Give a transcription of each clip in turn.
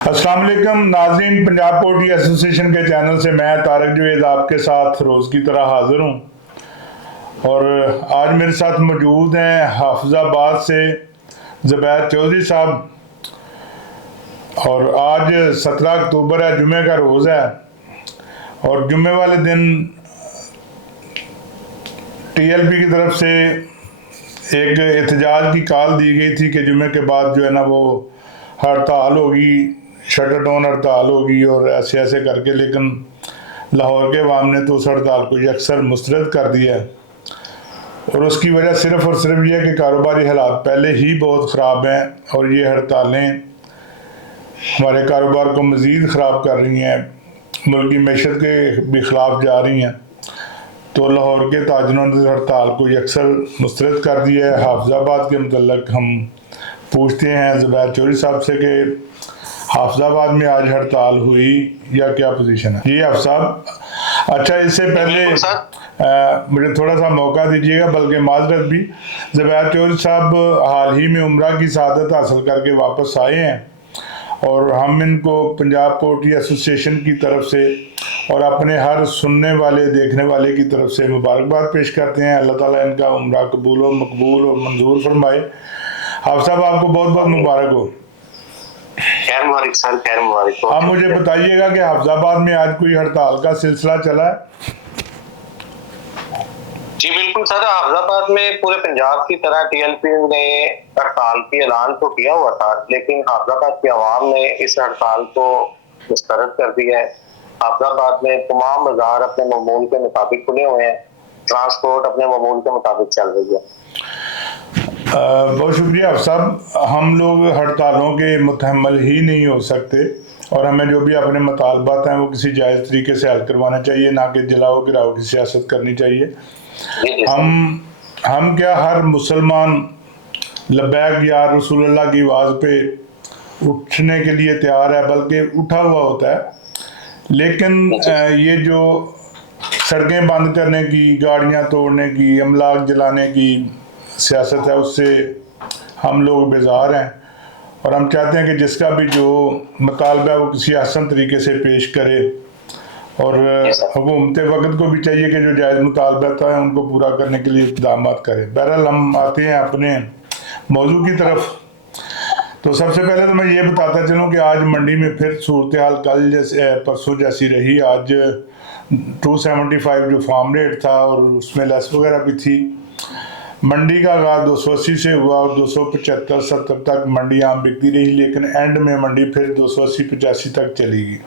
अस्सलाम वालेकुम नाज़रीन, पंजाब पोल्ट्री एसोसिएशन के चैनल से मैं तारक जवेद आपके साथ रोज़ की तरह हाज़िर हूँ। और आज मेरे साथ मौजूद हैं हाफिज़ाबाद से ज़ुबैर चौधरी साहब। और आज 17 अक्टूबर है, जुमे का रोज़ है। और जुमे वाले दिन TLP की तरफ से एक एहतजाज की कॉल दी गई थी कि जुमे के बाद जो है ना वो हड़ताल होगी, शटर डाउन हड़ताल होगी और ऐसे ऐसे करके। लेकिन लाहौर के अवाम ने तो उस हड़ताल को अक्सर मुस्तरद कर दिया है। और उसकी वजह सिर्फ़ और सिर्फ ये है कि कारोबारी हालात पहले ही बहुत ख़राब हैं और ये हड़तालें हमारे कारोबार को मज़ीद ख़राब कर रही हैं, मुल्क की मैशत के भी ख़िलाफ़ जा रही हैं। तो लाहौर के ताजरों ने हड़ताल को अक्सर मुस्तरद कर दिया है। हाफिज़ाबाद के मतलब हम पूछते हैं ज़ुबैर चौधरी साहब से कि हाफिज़ाबाद में आज हड़ताल हुई या क्या पोजीशन है? जी हाफ़ साहब, अच्छा इससे पहले मुझे थोड़ा सा मौका दीजिएगा, बल्कि माजरत भी। ज़ुबैर चौधरी साहब हाल ही में उम्रा की सआदत हासिल करके वापस आए हैं और हम इनको पंजाब पोल्ट्री एसोसिएशन की तरफ से और अपने हर सुनने वाले देखने वाले की तरफ से मुबारकबाद पेश करते हैं। अल्लाह ताला इनका उम्रा कबूल और मकबूल और मंजूर फरमाए। हाफ़ साहब आपको बहुत बहुत मुबारक हो। खैर मुबारक सर, खैर मुबारक। आप मुझे बताइएगा कि हाफिज़ाबाद में आज कोई हड़ताल का सिलसिला चला है? जी बिल्कुल सर, हाफिज़ाबाद में पूरे पंजाब की तरह TLP ने हड़ताल की ऐलान तो किया हुआ था, लेकिन हाफिज़ाबाद की आवाम ने इस हड़ताल को मुस्तरद कर दिया है। हाफिज़ाबाद में तमाम बाजार अपने मामूल के मुताबिक खुले हुए हैं, ट्रांसपोर्ट अपने मामूल के मुताबिक चल रही है। बहुत शुक्रिया साहब। हम लोग हड़तालों के मुतहम्मल ही नहीं हो सकते और हमें जो भी अपने मुतालबात हैं वो किसी जायज़ तरीके से हल करवाना चाहिए, ना कि जलाओ गिराओ की सियासत करनी चाहिए। हम क्या हर मुसलमान लब्बैक या रसूलुल्लाह की आवाज़ पे उठने के लिए तैयार है, बल्कि उठा हुआ होता है। लेकिन ये जो सड़कें बंद करने की, गाड़ियाँ तोड़ने की, अमलाक जलाने की सियासत है, उससे हम लोग बेजार हैं और हम चाहते हैं कि जिसका भी जो मुतालबा है वो किसी आसान तरीके से पेश करे। और हुकूमत वक्त को भी चाहिए कि जो जायज़ मुतालबा है उनको पूरा करने के लिए इक़दाम करें। बहरहाल हम आते हैं अपने मौजू की तरफ। तो सबसे पहले तो मैं ये बताता चलूँ कि आज मंडी में फिर सूरत हाल कल जैसे परसों जैसी रही। आज 275 जो फार्म रेट था और उसमें लेस वगैरह भी थी। मंडी का आगाज़ 280 से हुआ और 275-70 तक मंडी आम बिकती रही, लेकिन एंड में मंडी फिर 280-85 तक चली गई।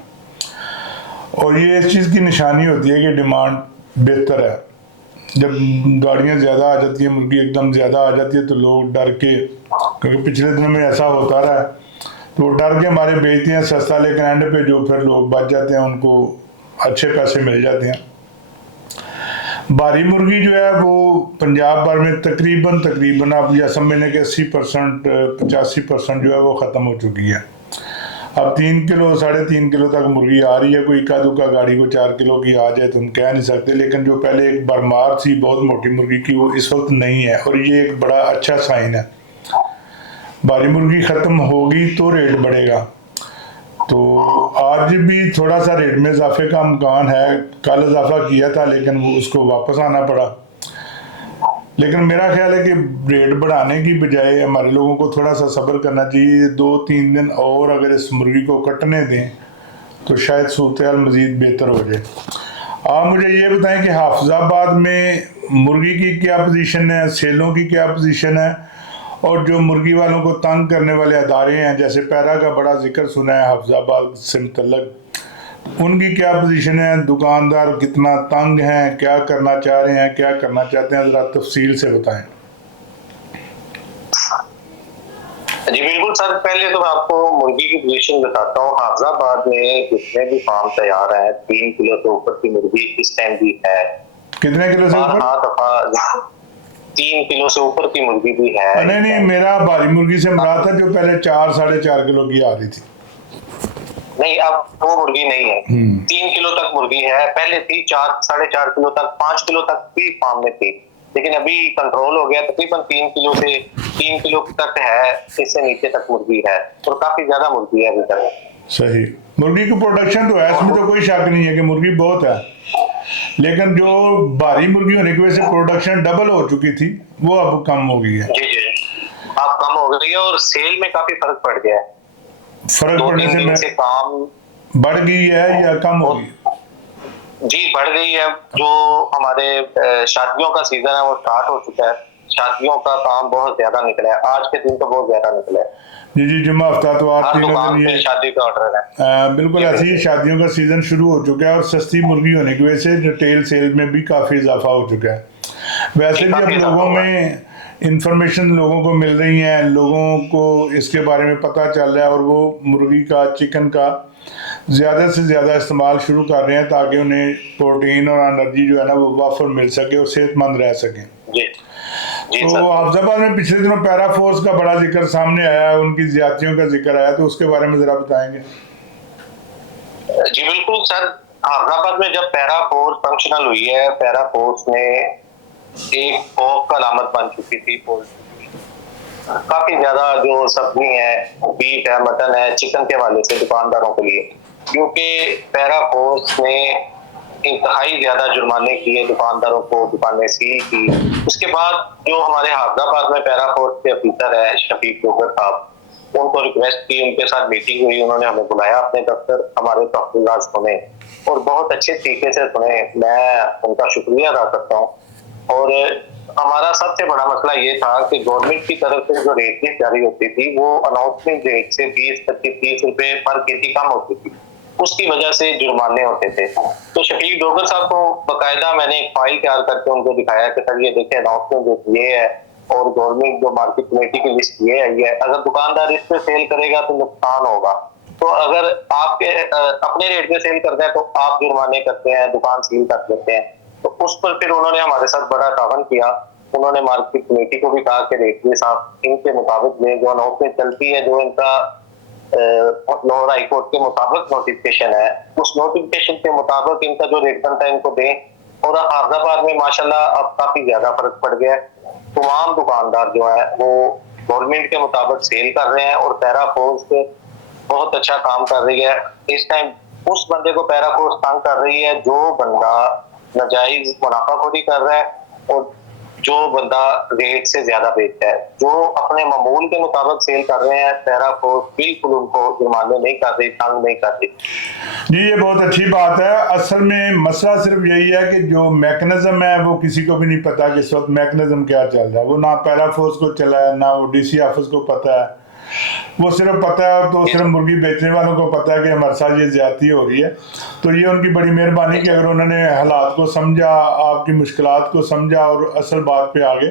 और ये इस चीज़ की निशानी होती है कि डिमांड बेहतर है। जब गाड़ियाँ ज़्यादा आ जाती हैं, मुर्गी एकदम ज़्यादा आ जाती है, तो लोग डर के, क्योंकि पिछले दिनों में ऐसा होता रहा है, तो डर के हमारे बेचते हैं सस्ता, लेकिन एंड पे जो फिर लोग बच जाते हैं उनको अच्छे पैसे मिल जाते हैं। भारी मुर्गी जो है वो पंजाब भर में तकरीबन आप यह समझ लें कि 80% 85% जो है वो ख़त्म हो चुकी है। अब 3 किलो 3.5 किलो तक मुर्गी आ रही है। कोई इक्का दुक्का गाड़ी को 4 किलो की आ जाए तो हम कह नहीं सकते, लेकिन जो पहले एक भरमार थी बहुत मोटी मुर्गी की, वो इस वक्त नहीं है और ये एक बड़ा अच्छा साइन है। भारी मुर्गी ख़त्म होगी तो रेट बढ़ेगा। तो आज भी थोड़ा सा रेट में इजाफे का इम्कान है। कल इजाफा किया था लेकिन वो उसको वापस आना पड़ा। लेकिन मेरा ख्याल है कि रेट बढ़ाने की बजाय हमारे लोगों को थोड़ा सा सब्र करना चाहिए। 2-3 दिन और अगर इस मुर्गी को कटने दें तो शायद सूरत हाल मज़ीद बेहतर हो जाए। आप मुझे ये बताएं कि हाफिज़ाबाद में मुर्गी की क्या पोजीशन है, सेलों की क्या पोजीशन है, और जो मुर्गी वालों को तंग करने वाले अदारे हैं, जैसे पैरा का बड़ा जिक्र सुना है हाफिज़ाबाद से मुतल्लक, उनकी क्या पोजीशन है? दुकानदार कितना तंग हैं, क्या करना चाह रहे हैं, क्या करना चाहते हैं, ज़रा तफसील से बताएं। जी बिल्कुल सर, पहले तो मैं आपको मुर्गी की पोजीशन बताता हूँ। हाफिज़ाबाद में जितने भी फार्म तैयार है, 3 किलो से ऊपर की मुर्गी इस टाइम भी है। कितने किलो से ऊपर? 3 किलो से ऊपर की मुर्गी भी है। नहीं, मेरा भारी मुर्गी से मुराद था जो पहले 4-4.5 किलो की आ रही थी। नहीं, अब वो मुर्गी नहीं है। 3 किलो तक मुर्गी है। पहले थी 4-4.5 किलो तक, 5 किलो तक भी फार्म में थी, लेकिन अभी कंट्रोल हो गया। तकरीबन 3 किलो से 3 किलो तक है, इससे नीचे तक मुर्गी है और काफी ज्यादा मुर्गी है अभी तक। सही। मुर्गी की प्रोडक्शन तो है, इसमें तो कोई शक नहीं है कि मुर्गी बहुत है, लेकिन जो भारी मुर्गी होने की वजह से प्रोडक्शन डबल हो चुकी थी वो अब कम हो गई है। जी जी, अब कम हो गई है और सेल में काफी फर्क पड़ गया है। फर्क पड़ने से मैं काम बढ़ गई है या कम हो गई? जी बढ़ गई है। जो हमारे शादियों का सीजन है वो स्टार्ट हो चुका है, शादियों का काम बहुत ज्यादा निकला है, आज के दिन तो बहुत ज्यादा निकला है। जी जी, जुम्मा हफ्ता तो आप हर तीनों दुकान दिन पे ये शादी का ऑर्डर है। बिल्कुल ऐसी ही शादियों का सीजन शुरू हो चुका है और सस्ती मुर्गी होने की वजह से रिटेल सेल में भी काफी इजाफा हो चुका है। वैसे भी अब लोगों में इंफॉर्मेशन लोगों को मिल रही है, लोगों को इसके बारे में पता चल रहा है और वो मुर्गी का, चिकन का ज़्यादा से ज़्यादा इस्तेमाल शुरू कर रहे हैं ताकि उन्हें प्रोटीन और एनर्जी जो है ना वो वाफर मिल सके और सेहतमंद रह सकें। जी जी तो सर। अफजाबाद में पिछले दिनों पैरा फोर्स का बड़ा जिक्र सामने आया है, उनकी ज्यादतियों का जिक्र आया, तो उसके बारे में जरा बताएंगे। जी बिल्कुल सर, अहमदाबाद में जब पैरा फोर्स फंक्शनल हुई है, पैरा फोर्स में एक खौफ का अलामत बन चुकी थी पोल्ट्री। काफी ज्यादा जो सब्जी है, बीफ है, मटन है, चिकन के हवाले से दुकानदारों के लिए, क्योंकि पैरा फोर्स ने इंतहाई ज्यादा जुर्माने किए दुकानदारों को, दुकानें सील की। उसके बाद जो हमारे अहमदाबाद में पैरा फोर्स के अफसर है शफीक डोगर साहब, उनको रिक्वेस्ट की, उनके साथ मीटिंग हुई, उन्होंने हमें बुलाया अपने दफ्तर, हमारे तहसीलदार सुने और बहुत अच्छे तरीके से सुने। मैं उनका शुक्रिया अदा करता हूँ। और हमारा सबसे बड़ा मसला ये था कि गवर्नमेंट की तरफ से जो रेट जारी होती थी वो अनाउंसमेंट रेट से 20, 25, 30 रुपए पर केजी कम होती थी, उसकी वजह से जुर्माने होते थे। तो शफीक डोगर साहब को बकायदा मैंने एक फाइल तैयार करके उनको दिखाया कि सर ये देखें अनाउंसमेंट रेट ये है और गवर्नमेंट जो मार्केट कमेटी की लिस्ट ये आई है, अगर दुकानदार इस पे सेल करेगा तो नुकसान होगा, तो अगर आपके अपने रेट पे सेल करते हैं तो आप जुर्माने करते हैं, दुकान सील कर देते हैं। तो उस पर फिर उन्होंने हमारे साथ बड़ा तावन किया। उन्होंने मार्केट कमेटी को भी कहा कि रेट साहब इनके मुताबिक में जो अनाउंसमेंट चलती है, जो इनका लाहौर हाई कोर्ट के मुताबिक नोटिफिकेशन है, उस नोटिफिकेशन के मुताबिक इनका जो रेट बनता है इनको दें। और अहमदाबाद में माशाल्लाह अब काफी ज्यादा फर्क पड़ गया है। तमाम दुकानदार जो है वो गवर्नमेंट के मुताबिक सेल कर रहे हैं और पैरा फोर्स बहुत अच्छा काम कर रही है। इस टाइम उस बंदे को पैरा फोर्स तंग कर रही है जो बंदा नाजायज मुनाफाखोरी कर रहा है और जो बंदा रेट से ज्यादा बेचता है। जो अपने मामूल के मुताबिक सेल कर रहे हैं, पैरा फोर्स बिल्कुल उनको जुर्माने नहीं कर रही, तंग नहीं कर रही। जी ये बहुत अच्छी बात है। असल में मसला सिर्फ यही है कि जो मैकेनिज्म है वो किसी को भी नहीं पता कि इस वक्त मैकेनिज्म क्या चल रहा है। वो ना पैरा फोर्स को चला है, ना वो डीसी ऑफिस को पता है। वो सिर्फ पता है तो सिर्फ मुर्गी बेचने वालों को पता है कि हमारे साथ ये ज्यादती हो रही है। तो ये उनकी बड़ी मेहरबानी कि अगर उन्होंने हालात को समझा, आपकी मुश्किलात को समझा और असल बात पे आ गए,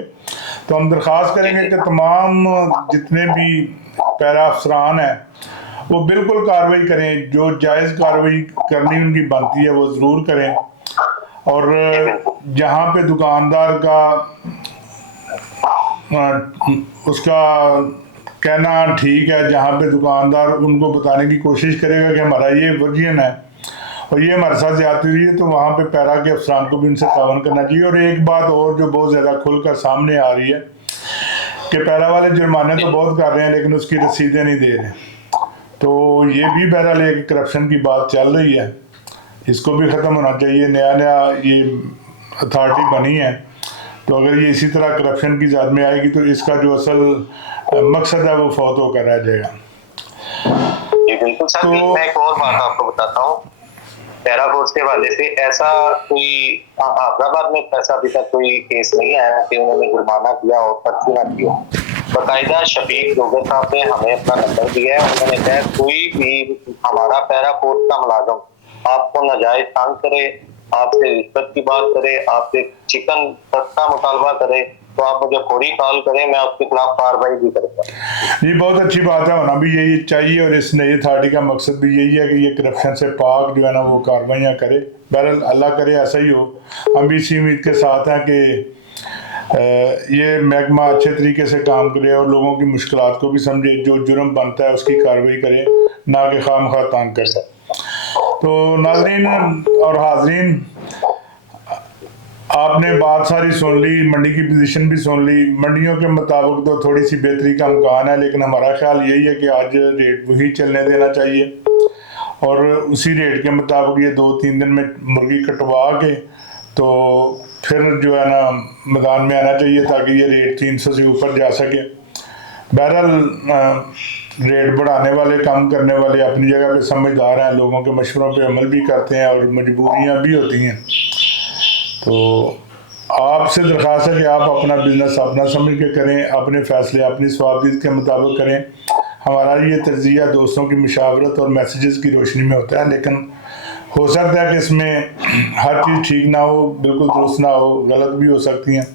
तो हम दरख्वास्त करेंगे कि तमाम जितने भी पैरा अफसरान हैं वो बिल्कुल कार्रवाई करें, जो जायज़ कार्रवाई करनी उनकी बनती है वो ज़रूर करें। और जहाँ पे दुकानदार का उसका कहना ठीक है, जहाँ पे दुकानदार उनको बताने की कोशिश करेगा कि हमारा ये वर्जियन है और ये हमारे साथ ज्यादती हुई है, तो वहाँ पे पैरा के अफसरान को भी उनसे तावन करना चाहिए। और एक बात और जो बहुत ज़्यादा खुलकर सामने आ रही है कि पैरा वाले जुर्माने तो बहुत कर रहे हैं लेकिन उसकी रसीदें नहीं दे रहे। तो ये भी बहरहाल एक करप्शन की बात चल रही है, इसको भी ख़त्म होना चाहिए। नया नया ये अथॉरिटी बनी है, तो अगर ये इसी तरह करप्शन की ज़द में आएगी तो इसका जो असल मकसद है वो फौत होकर रह जाएगा। जी बिल्कुल सर। तो मैं एक और बात आपको बताता हूँ, पैरा फोर्स के हवाले से ऐसा कोई अहमदाबाद में ऐसा अभी तक कोई केस नहीं आया कि उन्होंने जुर्माना किया और पर्ची ना किया। बाकायदा शफीक डोगर साहब ने हमें अपना नंबर दिया है, उन्होंने कहा कोई भी हमारा पैरा फोर्स का मुलाजिम आपको नाजायज तंग करे, आपसे रिश्वत की बात करे, आपसे चिकन सस्ता मुतालबा करे, तो आप मुझे फौरी कॉल करें, मैं आपके खिलाफ कार्रवाई भी करूंगा। ये बहुत अच्छी बात है, होना भी यही चाहिए। और इस नई अथॉरिटी का मकसद भी यही है कि ये करप्शन से पाक जो है ना वो कार्रवाइयाँ करे। बहरहाल अल्लाह करे ऐसा ही हो। हम भी इसी उम्मीद के साथ हैं कि ये महकमा अच्छे तरीके से काम करे और लोगों की मुश्किलात को भी समझे, जो जुर्म बनता है उसकी कार्रवाई करे, ना कि खामखा तंग करे। तो नाज़रीन और हाजरीन, आपने बात सारी सुन ली, मंडी की पोजीशन भी सुन ली। मंडियों के मुताबिक तो थोड़ी सी बेहतरी का इम्कान है, लेकिन हमारा ख्याल यही है कि आज रेट वही चलने देना चाहिए। और उसी रेट के मुताबिक ये 2-3 दिन में मुर्गी कटवा के तो फिर जो है ना मैदान में आना चाहिए ताकि ये रेट 300 से ऊपर जा सके। बहरहाल रेट बढ़ाने वाले, कम करने वाले अपनी जगह पे समझदार हैं, लोगों के मशवरों पे अमल भी करते हैं और मजबूरियां भी होती हैं। तो आपसे दरख्वास्त है कि आप अपना बिजनेस अपना समझ के करें, अपने फैसले अपनी स्वाबियत के मुताबिक करें। हमारा ये तज्जिया दोस्तों की मुशावरत और मैसेजेस की रोशनी में होता है, लेकिन हो सकता है कि इसमें हर चीज़ ठीक ना हो, बिल्कुल दुरुस्त ना हो, गलत भी हो सकती हैं।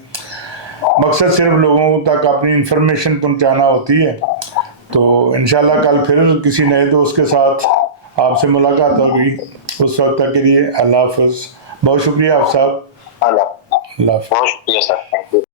मकसद सिर्फ लोगों तक अपनी इंफॉर्मेशन पहुंचाना होती है। तो इंशाल्लाह कल फिर किसी नए दोस्त के साथ आपसे मुलाकात होगी। उस वक्त तक के लिए अल्लाह हाफ़िज़। बहुत शुक्रिया आप साहब। अल्लाह अल्लाह हाफ़िज़। बहुत शुक्रिया सर, थैंक यू।